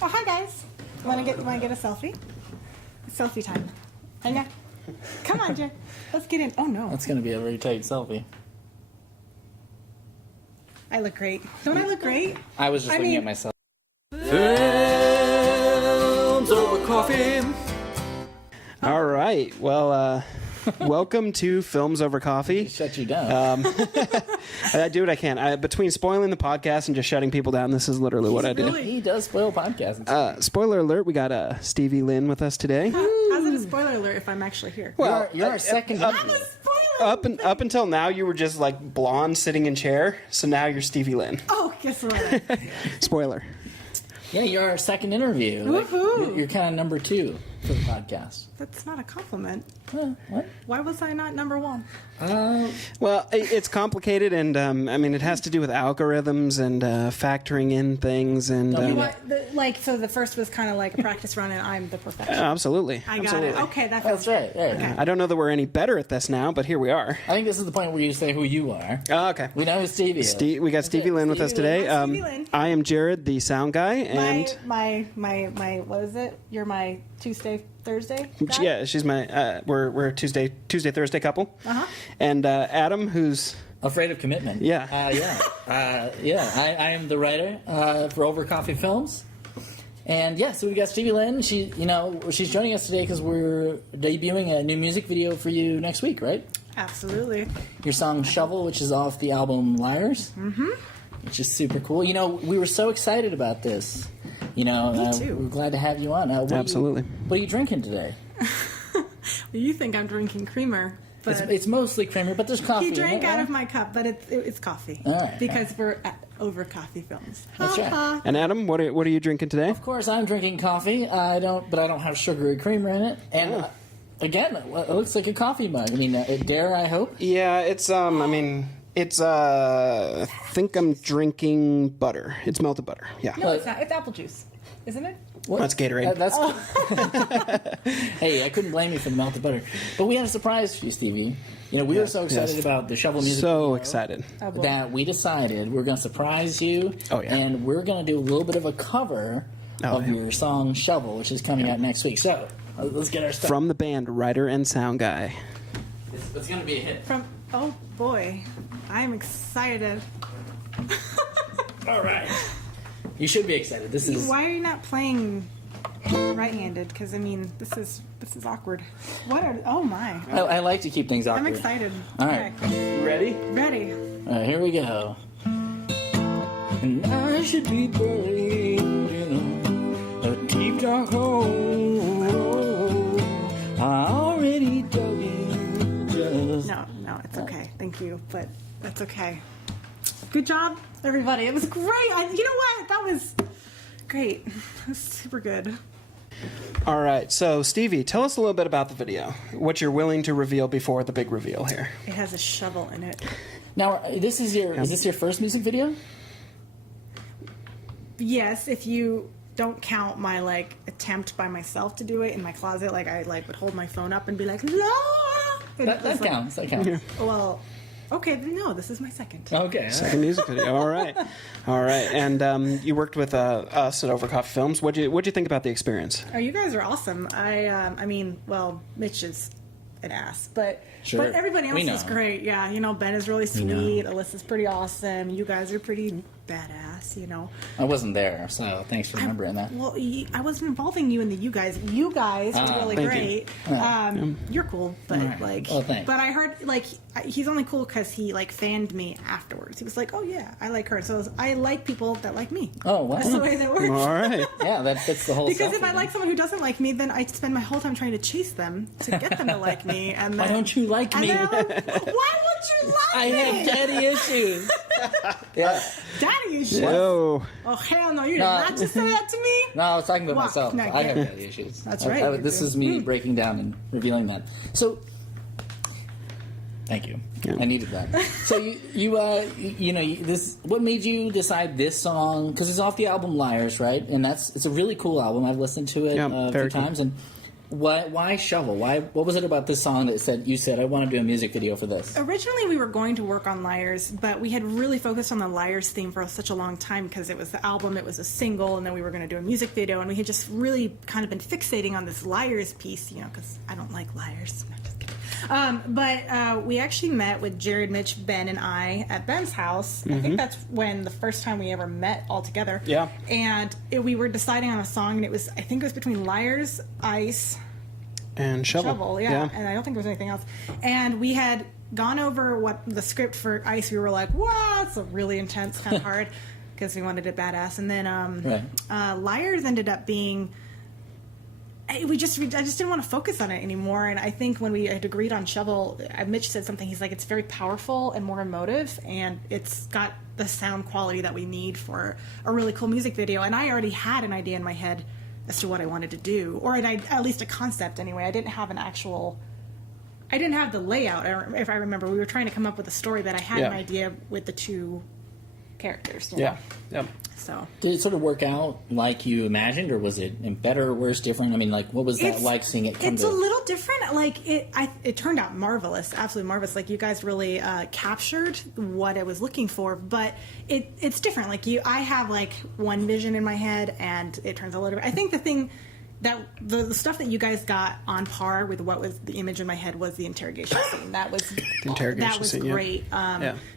Oh, hi guys. Want to get a selfie? Selfie time. Hang on. Come on, Jay. Let's get in. Oh no. That's gonna be a very tight selfie. I look great. Don't I look great? I was just looking at myself. Films over coffee. All right. Well, welcome to Films Over Coffee. Shut you down. I do what I can. Between spoiling the podcast and just shutting people down, this is literally what I do. He does spoil podcasts. Spoiler alert, we got Stevie Lynne with us today. How's it a spoiler alert if I'm actually here? Well, you're our second. I'm a spoiler. Up until now, you were just like blonde sitting in chair, so now you're Stevie Lynne. Oh, guess what? Spoiler. Yeah, you're our second interview. Woohoo. You're kind of number 2 for the podcast. That's not a compliment. What? Why was I not number 1? Well, it's complicated, and it has to do with algorithms and factoring in things, and So the first was kind of like a practice run, and I'm the perfectionist. absolutely. I got absolutely. it. Okay, That's right. Yeah. Okay. I don't know that we're any better at this now, but here we are. I think this is the point where you say who you are. Oh, okay. We know who Stevie is. We got Stevie Lynne with us today. Stevie Lynne. I am Jared, the sound guy, and my what is it? You're my Tuesday, Thursday guy? yeah, she's my. We're a Tuesday Thursday couple. And Adam, who's Afraid of Commitment. Yeah. I am the writer for Over Coffee Films. And yeah, so we got Stevie Lynne. She's joining us today because we're debuting a new music video for you next week, right? Absolutely. Your song Shovel, which is off the album Liars. Mm-hmm. Which is super cool. We were so excited about this. Me too. We're glad to have you on. absolutely. What are you drinking today? You think I'm drinking creamer, but It's mostly creamer, but there's coffee. he drank in it, out right? of my cup, but it's coffee All right, because we're at Over Coffee Films. That's right. And Adam, what are you drinking today? Of course, I'm drinking coffee. I don't have sugary creamer in it. And again, it looks like a coffee mug. Dare I hope? Yeah, it's I think I'm drinking butter. It's melted butter. Yeah. No, it's not. It's apple juice, isn't it? What? That's Gatorade. Hey, I couldn't blame you for the melted butter. But we had a surprise for you, Stevie. We were so excited about the Shovel music So video excited. Oh, boy. that we decided we're going to surprise you. Oh, yeah. And we're going to do a little bit of a cover of your song Shovel, which is coming out next week. So let's get our stuff. From the band Writer and Sound Guy. It's going to be a hit. Oh boy, I'm excited. All right. You should be excited. This is. Why are you not playing right-handed? Because this is awkward. Oh my! I like to keep things awkward. I'm excited. All right. Okay. Ready? Ready. All right, here we go. And I should be buried in a deep dark hole. I already dug in just. No, it's okay. Thank you, but that's okay. Good job, everybody. It was great. You know what? That was great. It was super good. All right. So, Stevie, tell us a little bit about the video. What you're willing to reveal before the big reveal here. It has a shovel in it. Now, is this your first music video? Yes, if you don't count my attempt by myself to do it in my closet, I would hold my phone up and be like, "La!" That counts. That counts. Well, okay, then no, this is my second. Okay. Second music video. All right. And you worked with us at Over Coffee Films. What'd you think about the experience? Oh, you guys are awesome. Mitch is an ass, but Sure. but everybody We else is know. great. Yeah, Ben is really sweet. Alyssa's pretty awesome. You guys are pretty badass. I wasn't there, so thanks for remembering that. Well, I wasn't involving you in the you guys. You guys are really thank great. You're cool, but Well, thanks. but I heard he's only cool because he fanned me afterwards. He was like, "Oh yeah, I like her." So I like people that like me. Oh, wow. That's the way that works. All right. Yeah, that fits the whole. Because if selfie I like thing. someone who doesn't like me, then I spend my whole time trying to chase them to get them to like me. And then, Why don't you like and me? then why would you like I me? have daddy issues. Yeah. Daddy issues. Whoa. Oh hell no! You did not just say that to me. No, I was talking about Wow. myself. No, I have yeah. daddy issues. That's right, you This do. is me breaking down and revealing that. So, thank you. Yeah. I needed that. So this. What made you decide this song? Because it's off the album Liars, right? And it's a really cool album. I've listened to it Yeah, a few very cool. times, and Why Shovel? What was it about this song that you said I want to do a music video for this? Originally, we were going to work on Liars, but we had really focused on the Liars theme for such a long time because it was the album, it was a single, and then we were going to do a music video, and we had just really kind of been fixating on this Liars piece, because I don't like liars. No, just kidding. But we actually met with Jared, Mitch, Ben, and I at Ben's house. I think that's when the first time we ever met all together. Yeah. And we were deciding on a song, and I think it was between Liars, Ice, and Shovel. Yeah. And I don't think there was anything else. And we had gone over what the script for Ice. We were like, wow, it's a really intense, kind of hard, because we wanted it badass. And then Liars ended up being... I just didn't want to focus on it anymore. And I think when we had agreed on Shovel, Mitch said something. He's like, it's very powerful and more emotive, and it's got the sound quality that we need for a really cool music video. And I already had an idea in my head as to what I wanted to do, or at least a concept anyway. I didn't have the layout, if I remember. We were trying to come up with a story, but I had an idea with the two characters. Yeah. So did it sort of work out like you imagined, or was it better, worse, different? I mean, like, what was that like seeing it come It's a little different. Like, it turned out marvelous, absolutely marvelous. Like, you guys really captured what I was looking for, but it's different. Like, I have, like, one vision in my head, and it turns out a little different. I think the thing that the stuff that you guys got on par with what was the image in my head was the interrogation scene. That was scene, great.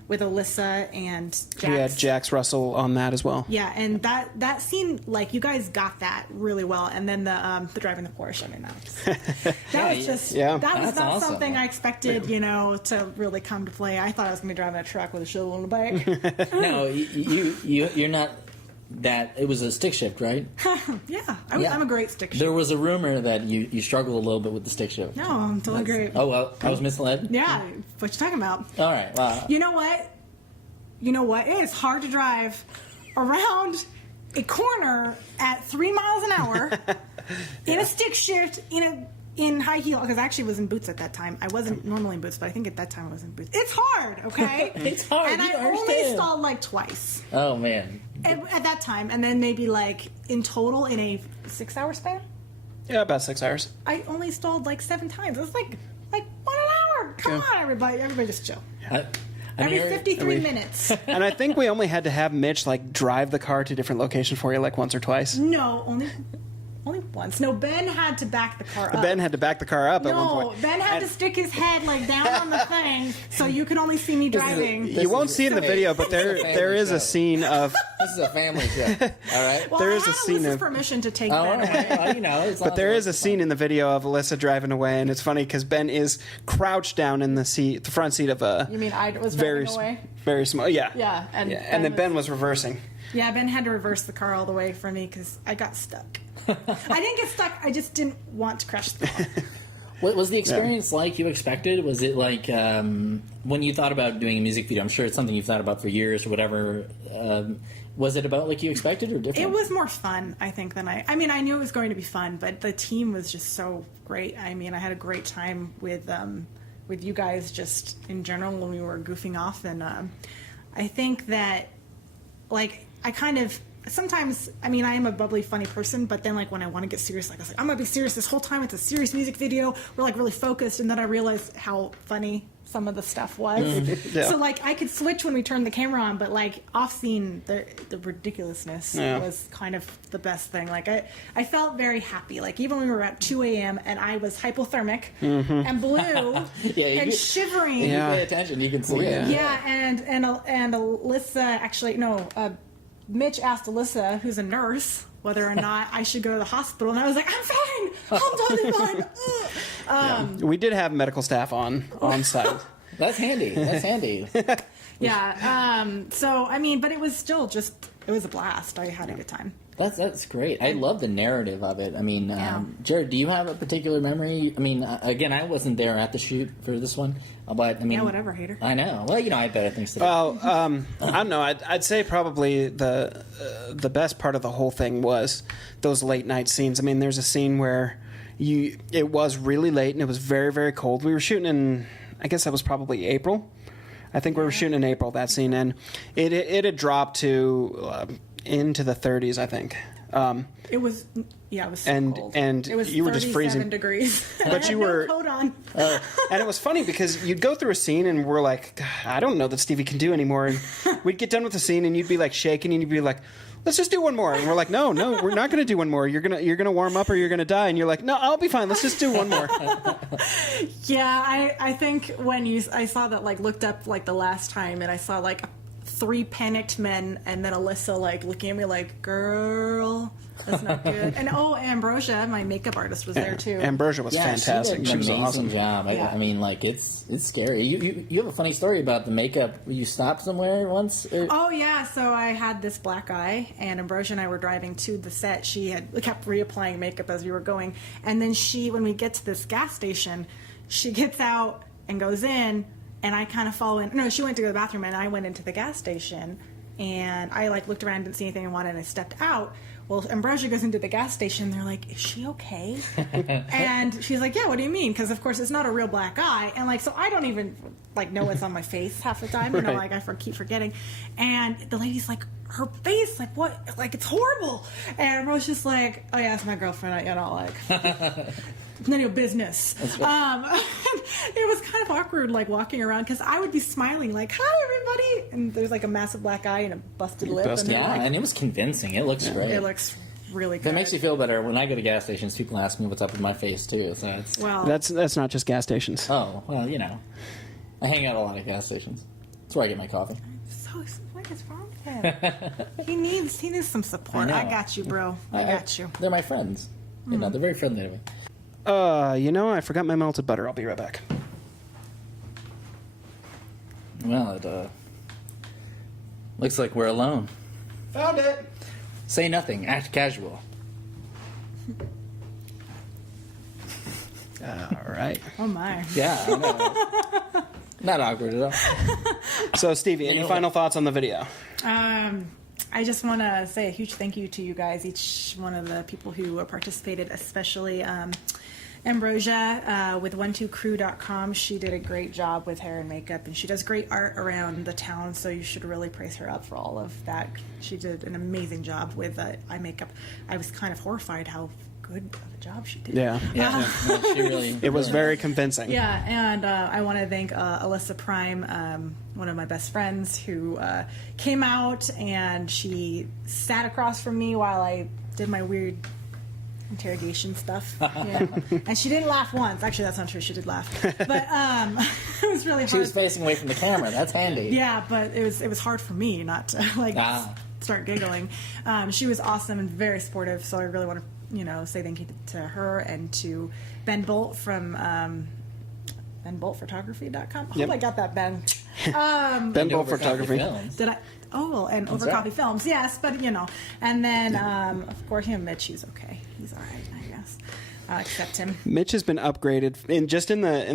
With Alyssa and Jax. We had Jax Russell on that as well. Yeah, and that scene, like, you guys got that really well. And then the driving the Porsche. I mean, that was not awesome. Something I expected, to really come to play. I thought I was going to be driving a truck with a shovel in the back. No, you're not. That it was a stick shift, right? Yeah, I'm a great stick shift. There was a rumor that you struggled a little bit with the stick shift. No, I'm totally great. Oh, well, I was misled? Yeah, what you talking about? All right, wow. You know what? It is hard to drive around a corner at 3 miles an hour in a stick shift in high heel, because I actually was in boots at that time. I wasn't normally in boots, but I think at that time I was in boots. It's hard, okay? It's hard. And I only stalled like twice. Oh, man. At that time, and then maybe like in total in a 6-hour span. Yeah, about 6 hours. I only stalled like 7 times. It was like 1 hour. Come on, everybody just chill. Every 53 minutes. And I think we only had to have Mitch like drive the car to different locations for you like once or twice. No, only once. No, Ben had to back the car up. Ben had to back the car up at one point. No, Ben had to stick his head like down on the thing, so you could only see me driving. You won't see in the video, but there is a scene of. This is a family show. All right. Well, there is I a had scene Alyssa's of permission to take Oh, Ben away. well, But there is a scene in the video of Alyssa driving away, and it's funny because Ben is crouched down in the front seat of a. You mean I was very driving away? Very small. Yeah. Yeah, and then Ben was reversing. Yeah, Ben had to reverse the car all the way for me because I got stuck. I didn't get stuck. I just didn't want to crash the car. What was the experience like you expected? Was it like when you thought about doing a music video? I'm sure it's something you've thought about for years or whatever. Was it about like you expected or different? It was more fun, I think, than I mean, I knew it was going to be fun, but the team was just so great. I mean, I had a great time with you guys just in general when we were goofing off. And I think that, like, I kind of... Sometimes, I mean, I am a bubbly, funny person, but then, like, when I want to get serious, like, I was like, I'm going to be serious this whole time. It's a serious music video. We're, like, really focused. And then I realized how funny some of the stuff was. Yeah. So, like, I could switch when we turned the camera on, but, like, off-scene, the ridiculousness was kind of the best thing. Like, I felt very happy. Like, even when we were at 2 a.m. and I was hypothermic and blue and shivering. You pay attention, you can see it. Yeah, and Alyssa, actually, no, Mitch asked Alyssa, who's a nurse, whether or not I should go to the hospital, and I was like, I'm fine. I'm totally fine. We did have medical staff on site. That's handy. Yeah. So, I mean, but it was still just, it was a blast. I had a good time. That's great. I love the narrative of it. I mean, Jared, do you have a particular memory? I mean, again, I wasn't there at the shoot for this one, but I mean, Yeah, whatever, hater. I know. Well, I have better things to do. Well, I don't know. I'd say probably the best part of the whole thing was those late night scenes. I mean, there's a scene where it was really late and it was very, very cold. We were shooting in, I guess that was probably April. I think we were shooting in April, that scene, and it had dropped to into the 30s, I think. It was, it was so and cold. and it was you were just freezing degrees. But you were no coat on. And it was funny because you'd go through a scene and we're like, "God, I don't know that Stevie can do anymore. And we'd get done with the scene and you'd be like shaking and you'd be like, let's just do one more. And we're like, no, we're not going to do one more. You're gonna warm up or you're gonna die. And you're like, no, I'll be fine. Let's just do one more. Yeah, I think when I saw that, like, looked up like the last time, and I saw like 3 panicked men, and then Alyssa like looking at me like, girl, that's not good. And Ambrosia, my makeup artist, was there too. Ambrosia was fantastic. She was did an amazing awesome. job. Yeah. I mean, like, it's scary. You have a funny story about the makeup. You stopped somewhere once? Oh yeah, so I had this black eye, and Ambrosia and I were driving to the set. She had kept reapplying makeup as we were going, and then when we get to this gas station, she gets out and goes in, and I kind of follow in. No, she went to go to the bathroom, and I went into the gas station, and I like looked around, didn't see anything I wanted, and I stepped out. Well, Ambrosia goes into the gas station. And they're like, "Is she okay?" And she's like, "Yeah, what do you mean?" Because of course it's not a real black eye, and like so I don't even like know what's on my face half the time. You know, Right. like I keep forgetting. And the lady's like, "Her face, like what? Like it's horrible." And Ambrosia's just like, "Oh yeah, it's my girlfriend." You know, like. None of your business. It was kind of awkward, like walking around, because I would be smiling, like, "Hi, everybody," and there's like a massive black eye and a busted lip. And they're Yeah, like, and it was convincing. It looks great. it looks really good. That makes you feel better. When I go to gas stations, people ask me what's up with my face too. So it's That's not just gas stations. well, you know, I hang out a lot at gas stations. That's where I get my coffee. So what is wrong with him? he needs some support. I I know. got you, bro. I got you. They're my friends. You know, they're very friendly to me. I forgot my melted butter. I'll be right back. Well, it looks like we're alone. Found it. Say nothing. Act casual. All right. Oh my. Yeah, I know. Not awkward at all. So, Stevie, any final thoughts on the video? I just want to say a huge thank you to you guys, each one of the people who participated, especially Ambrosia with 12crew.com. She did a great job with hair and makeup, and she does great art around the town, so you should really praise her up for all of that. She did an amazing job with eye makeup. I was kind of horrified how good of a job she did. Yeah. Yeah, no, she really. It was very convincing. Yeah, and I want to thank Alyssa Prime, one of my best friends, who came out and she sat across from me while I did my weird interrogation stuff. Yeah. And she didn't laugh once. Actually, that's not true. She did laugh. But it was really hard. She was facing away from the camera. That's handy. Yeah, but it was hard for me not to start giggling. She was awesome and very supportive, so I really want to say thank you to her and to Ben Bolt from BenBoltPhotography.com. I hope I got that, Ben. Ben Bolt Photography. Did I? Oh, well, and Over Coffee Films, yes, but and then of course Mitch. He's okay. He's all right, I guess. I'll accept him. Mitch has been upgraded in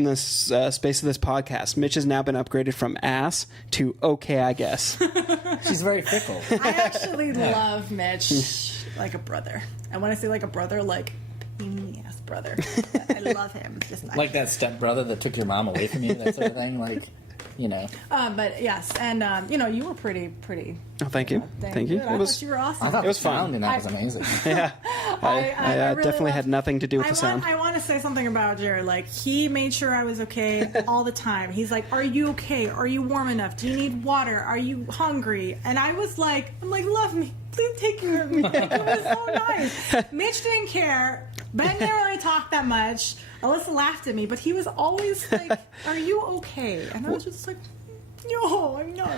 the space of this podcast. Mitch has now been upgraded from ass to okay, I guess. She's very fickle. I actually love Mitch like a brother. And when I say like a brother, like yes, brother. I love him. Like that stepbrother that took your mom away from you, that sort of thing. Like, But yes, and you were pretty. Oh, thank you. Thank you. Good. I thought you were awesome. I thought It was the fun. sound in that was amazing. Yeah. I really definitely had nothing to do with the sound. I want to say something about Jared. Like, he made sure I was okay all the time. He's like, "Are you okay? Are you warm enough? Do you need water? Are you hungry?" And I'm like, "Love me. Please take care of me." It was so nice. Mitch didn't care. Ben didn't really talk that much. Alyssa laughed at me, but he was always like, "Are you okay?" And I was just like, "No, I'm not."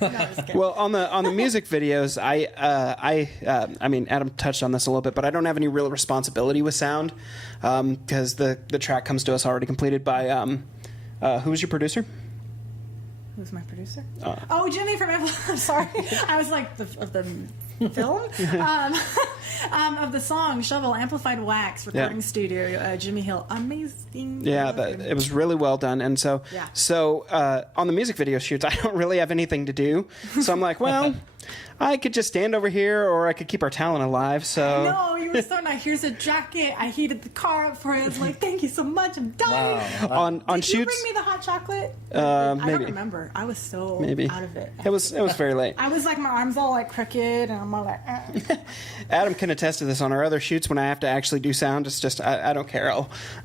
No, I was kidding. Well, on the music videos, I mean, Adam touched on this a little bit, but I don't have any real responsibility with sound because the track comes to us already completed by who's your producer? Who's my producer? Jimmy from I'm sorry. I was like, of the film? Of the song Shovel Amplified Wax Recording Studio, Jimmy Hill. Amazing. Yeah, it was really well done. And so on the music video shoots, I don't really have anything to do. So I'm like, well, I could just stand over here, or I could keep our talent alive. So No, you were so nice. Here's a jacket. I heated the car up for you. I was like, thank you so much. I'm dying. Wow. on Did you shoots, bring me the hot chocolate? I maybe. don't remember. I was so out of it. It was very late. I was like, my arms all like crooked, and I'm all like, Adam can attest to this on our other shoots when I have to actually do sound. It's just I don't care.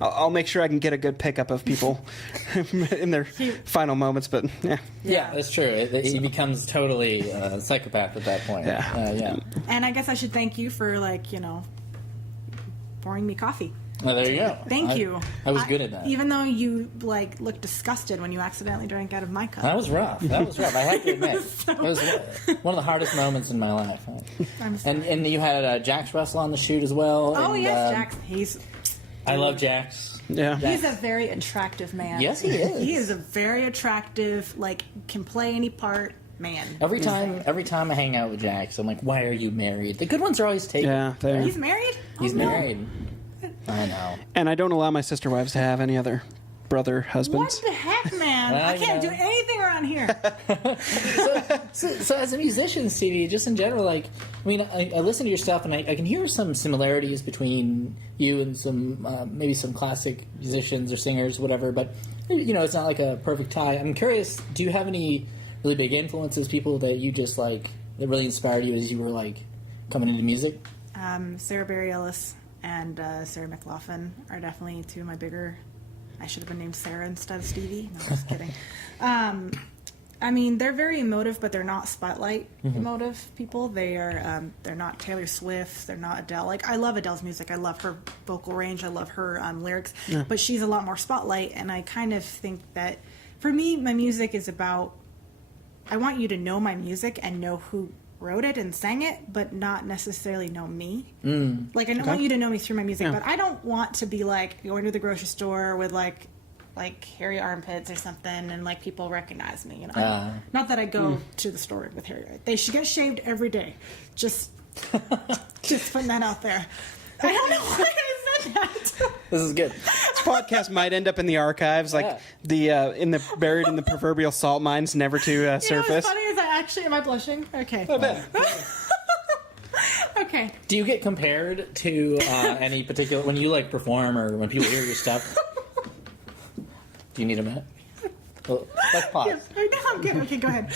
I'll make sure I can get a good pickup of people in their final moments. But Yeah, that's true. He becomes totally a psychopath at that point. Yeah. And I guess I should thank you for pouring me coffee. Well, there you go. Thank you. I was good at that. Even though you looked disgusted when you accidentally drank out of my cup. That was rough. I have to admit, it was one of the hardest moments in my life. I'm sorry. And you had Jax Russell on the shoot as well. Oh and, yes, Jax. I love Jax. yeah. He's a very attractive man. Yes, he is. He is a very attractive, can play any part man. Every time I hang out with Jax, I'm like, "Why are you married?" The good ones are always taken. Yeah, they're- He's married? He's Oh, no. married. I know. And I don't allow my sister wives to have any other brother What husbands. the heck, man? Well, I can't you do know. anything around here. So as a musician, Stevie, just in general, I listen to your stuff and I can hear some similarities between you and some maybe some classic musicians or singers, whatever. But it's not like a perfect tie. I'm curious. Do you have any really big influences, people that you just like that really inspired you as you were coming into music? Sarah Barry Ellis and Sarah McLaughlin are definitely two of my bigger. I should have been named Sarah instead of Stevie. No, just kidding. They're very emotive, but they're not spotlight emotive people. They're not Taylor Swift. They're not Adele. I love Adele's music. I love her vocal range. I love her lyrics. Yeah. But she's a lot more spotlight, and I kind of think that for me, my music is about. I want you to know my music and know who wrote it and sang it, but not necessarily know me. I don't want you to know me through my music, but I don't want to be going to the grocery store with hairy armpits or something and people recognize me. Not that I go to the store with hairy. They should get shaved every day. Just putting that out there. I don't know why I said that. This is good. This podcast might end up in the archives, buried in the proverbial salt mines, never to surface. What's funny is am I blushing? Okay. Okay. Do you get compared to any particular when you perform or when people hear your stuff? Do you need a minute? Well, let's pause. Yes. No, I'm good. Okay, go ahead.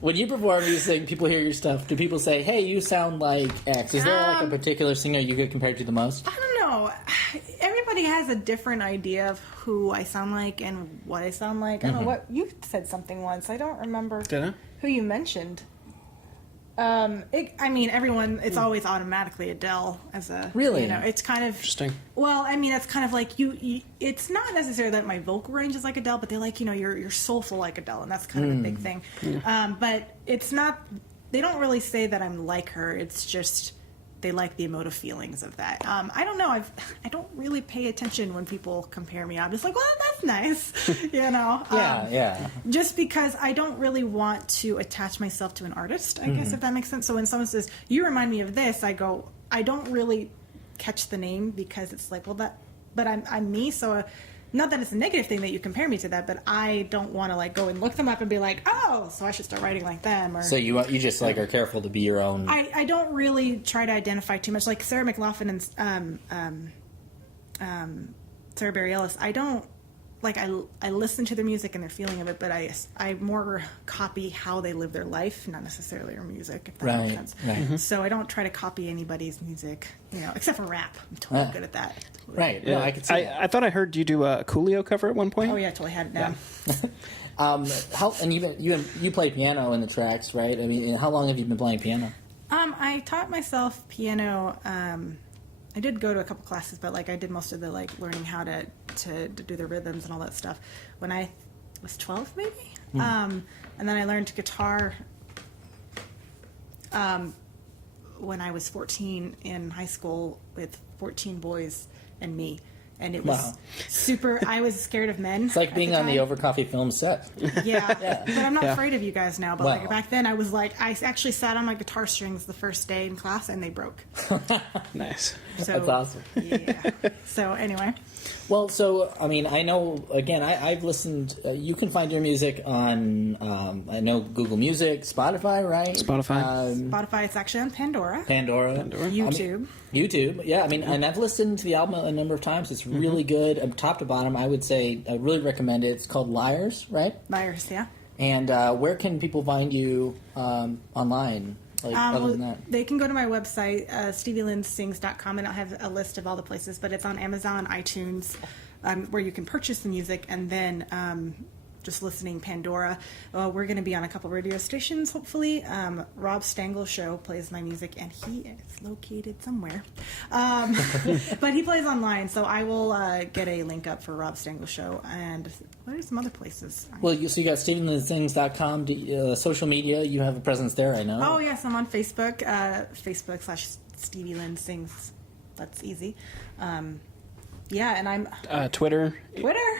When you perform, you sing, people hear your stuff. Do people say, "Hey, you sound like X"? Is there a particular singer you get compared to the most? I don't know. Everybody has a different idea of who I sound like and what I sound like. I don't know what you said something once. I don't remember who you mentioned. Everyone. It's always automatically Adele as a really. It's kind of interesting. Well, it's kind of you. It's not necessarily that my vocal range is like Adele, but they're you're soulful like Adele, and that's kind of a big thing. Yeah. But it's not. They don't really say that I'm like her. It's just they like the emotive feelings of that. I don't know. I don't really pay attention when people compare me. I'm just well, that's nice, Yeah. Just because I don't really want to attach myself to an artist, I guess, if that makes sense. So when someone says, "You remind me of this," I go, I don't really catch the name because it's but I'm me. So not that it's a negative thing that you compare me to that, but I don't want to go and look them up and be oh, so I should start writing like them. Or, so you just are careful to be your own. I don't really try to identify too much. Like Sarah McLaughlin and Sarah Barry Ellis, I don't I listen to their music and their feeling of it, but I more copy how they live their life, not necessarily their music, if that makes sense. Right. Mm-hmm. So I don't try to copy anybody's music, except for rap. I'm totally good at that. Right. Yeah, I could see that. I thought I heard you do a Coolio cover at one point. Oh yeah, I totally had it down. And you play piano in the tracks, right? How long have you been playing piano? I taught myself piano. I did go to a couple classes, but I did most of the learning how to do the rhythms and all that stuff when I was 12, maybe. And then I learned guitar when I was 14 in high school with 14 boys and me. and it was super. I was scared of men. It's like being on the Over Coffee film set. Yeah, but I'm not afraid of you guys now. But Wow. like back then, I was like, I actually sat on my guitar strings the first day in class, and they broke. Nice. So, That's awesome. Yeah. So anyway, Well, so I mean, I know. Again, I've listened. You can find your music on. I know Google Music, Spotify, right? Spotify. Spotify. It's actually on Pandora. Pandora. YouTube. YouTube, yeah. I mean, and I've listened to the album a number of times. It's really good, top to bottom. I would say I really recommend it. It's called Liars, right? Myers, yeah. And where can people find you online? Like, other than that, They can go to my website, StevieLynneSings.com, and I'll have a list of all the places. But it's on Amazon, iTunes, where you can purchase the music, and then just listening Pandora. We're going to be on a couple radio stations, hopefully. Rob Stangel's show plays my music, and he is located somewhere. But he plays online, so I will get a link up for Rob Stangel's show. And what are some other places? well, so you got StevieLynneSings.com, social media. You have a presence there, I know. Oh, yes, I'm on Facebook. Facebook/Stevie Lynne Sings. That's easy. Yeah, and I'm... Twitter. Twitter?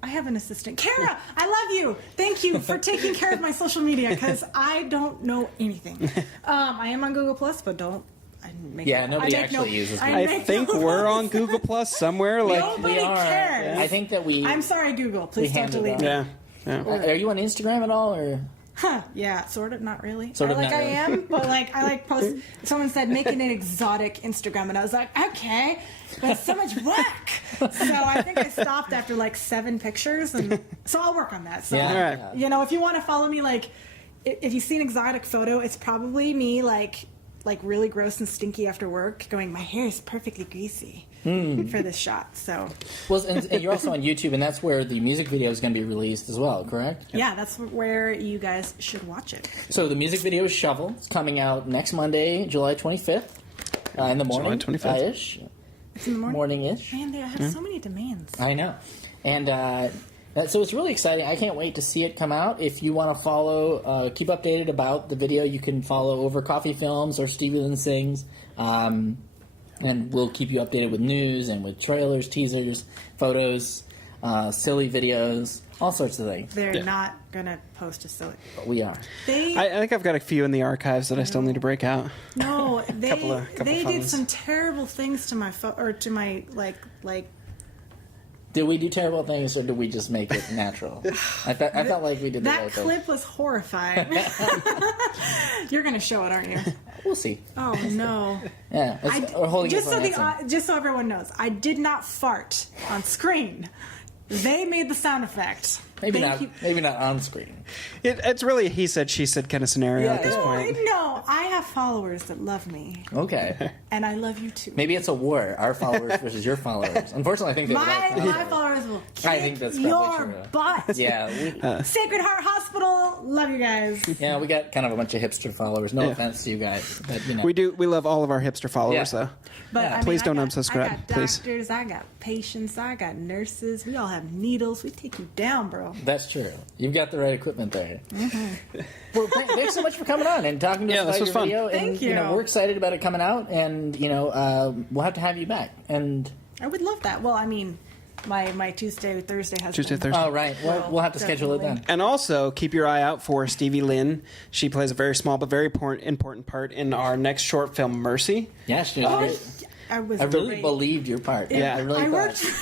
I have an assistant. Kara, I love you. Thank you for taking care of my social media, because I don't know anything. I am on Google+, but don't... I make Yeah, nobody I make actually uses Google. I think we're on Google Plus somewhere. Like, Nobody we are. cares. I think that we. I'm sorry, Google. Please don't handed delete that. me. yeah. Are you on Instagram at all, or? Huh, yeah, sort of, not really. Sort of, like not I really. am, but like I like post. Someone said making an exotic Instagram, and I was like, okay, that's so much work. So I think I stopped after like 7 pictures, and so I'll work on that. So Yeah. All right. you know, if you want to follow me, like if you see an exotic photo, it's probably me like really gross and stinky after work, going, my hair is perfectly greasy for this shot. So Well, and you're also on YouTube, and that's where the music video is going to be released as well, correct? yeah, that's where you guys should watch it. So the music video is Shovel. It's coming out next Monday, July 25th, in the morning. July 25th. Ish. It's in the morning. Morning-ish. Man, they have so many demands. I know. And so it's really exciting. I can't wait to see it come out. If you want to follow, keep updated about the video, you can follow Over Coffee Films or Stevie Lynne Sings. And we'll keep you updated with news and with trailers, teasers, photos, silly videos, all sorts of things. They're not gonna post a silly. But we are. They I think I've got a few in the archives that I still need to break out. no, they Couple they did phones. some terrible things to my or to my like. Did we do terrible things, or did we just make it natural? I felt like we did the That right thing. clip was horrifying. You're gonna show it, aren't you? We'll see. Oh no! Yeah, we're holding just it for so ransom. just so everyone knows, I did not fart on screen. They made the sound effect. Maybe Thank not. you. Maybe not on screen. It's really a he said, she said kind of scenario at this No, point. no, I have followers that love me, Okay. and I love you too. Maybe it's a war. Our followers versus your followers. Unfortunately, I think they're My followers will kick I think that's probably your true. butt. Yeah, Sacred Heart Hospital, love you guys. we got kind of a bunch of hipster followers. No offense to you guys, but you know. We love all of our hipster followers, Yeah. though. But Yeah. I mean, Please don't I got, unsubscribe, I got please. doctors, I got patients, I got nurses. We all have needles. We take you down, bro. That's true. You've got the right equipment there. Well, thanks so much for coming on and talking to Yeah, us this about was your fun. video. And Thank you. we're excited about it coming out, and we'll have to have you back. And I would love that. Well, I mean, my Tuesday, Thursday has Tuesday, been- Thursday. oh right, we'll have to schedule it then. definitely. And also, keep your eye out for Stevie Lynne. She plays a very small but very important part in our next short film, Mercy. Yeah, she Oh, was great. I was. I really great. believed your part. Yeah. I really I thought. worked really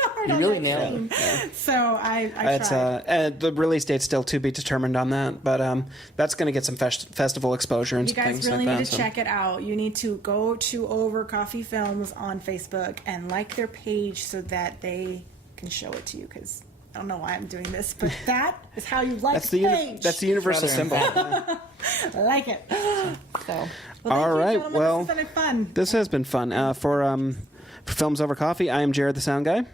hard. You on really that nailed it. scene. So I It's tried. the release date's still to be determined on that, but that's going to get some festival exposure and You some guys things really like need that. to check it out. You need to go to Over Coffee Films on Facebook and like their page so that they can show it to you. Because I don't know why I'm doing this, but that is how you like That's the the page. that's the universal Rather symbol. emphatic. I like it. So, All thank you, right, gentlemen. well, this has been fun. This has been fun. For Films Over Coffee, I am Jared the Sound Guy,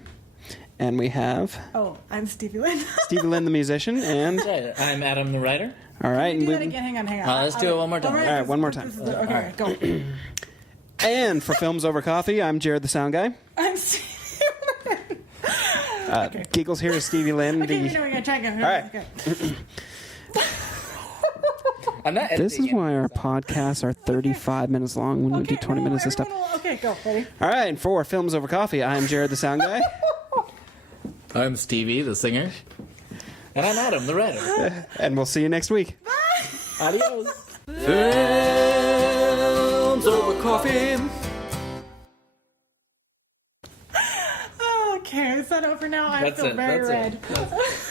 and we have Oh, I'm Stevie Lynne. Stevie Lynne the musician, and Right, I'm Adam the writer. all right, Do and that again. Hang on. Let's do it one more time. All right, one more time. Okay, go. and for Films Over Coffee, I'm Jared the Sound Guy. I'm Stevie Lynne. Giggles here is Stevie Lynne. Okay, the we know we gotta try again. All right. Okay. I'm not This is editing why our anything, so- podcasts are 35 minutes long when we do 20 minutes of stuff. Okay, go. Ready? All right, and for Films Over Coffee, I am Jared, the sound guy. I'm Stevie, the singer. And I'm Adam, the writer. And we'll see you next week. Adios. Films over coffee. Okay, is that over now? I That's feel it. very That's red. it.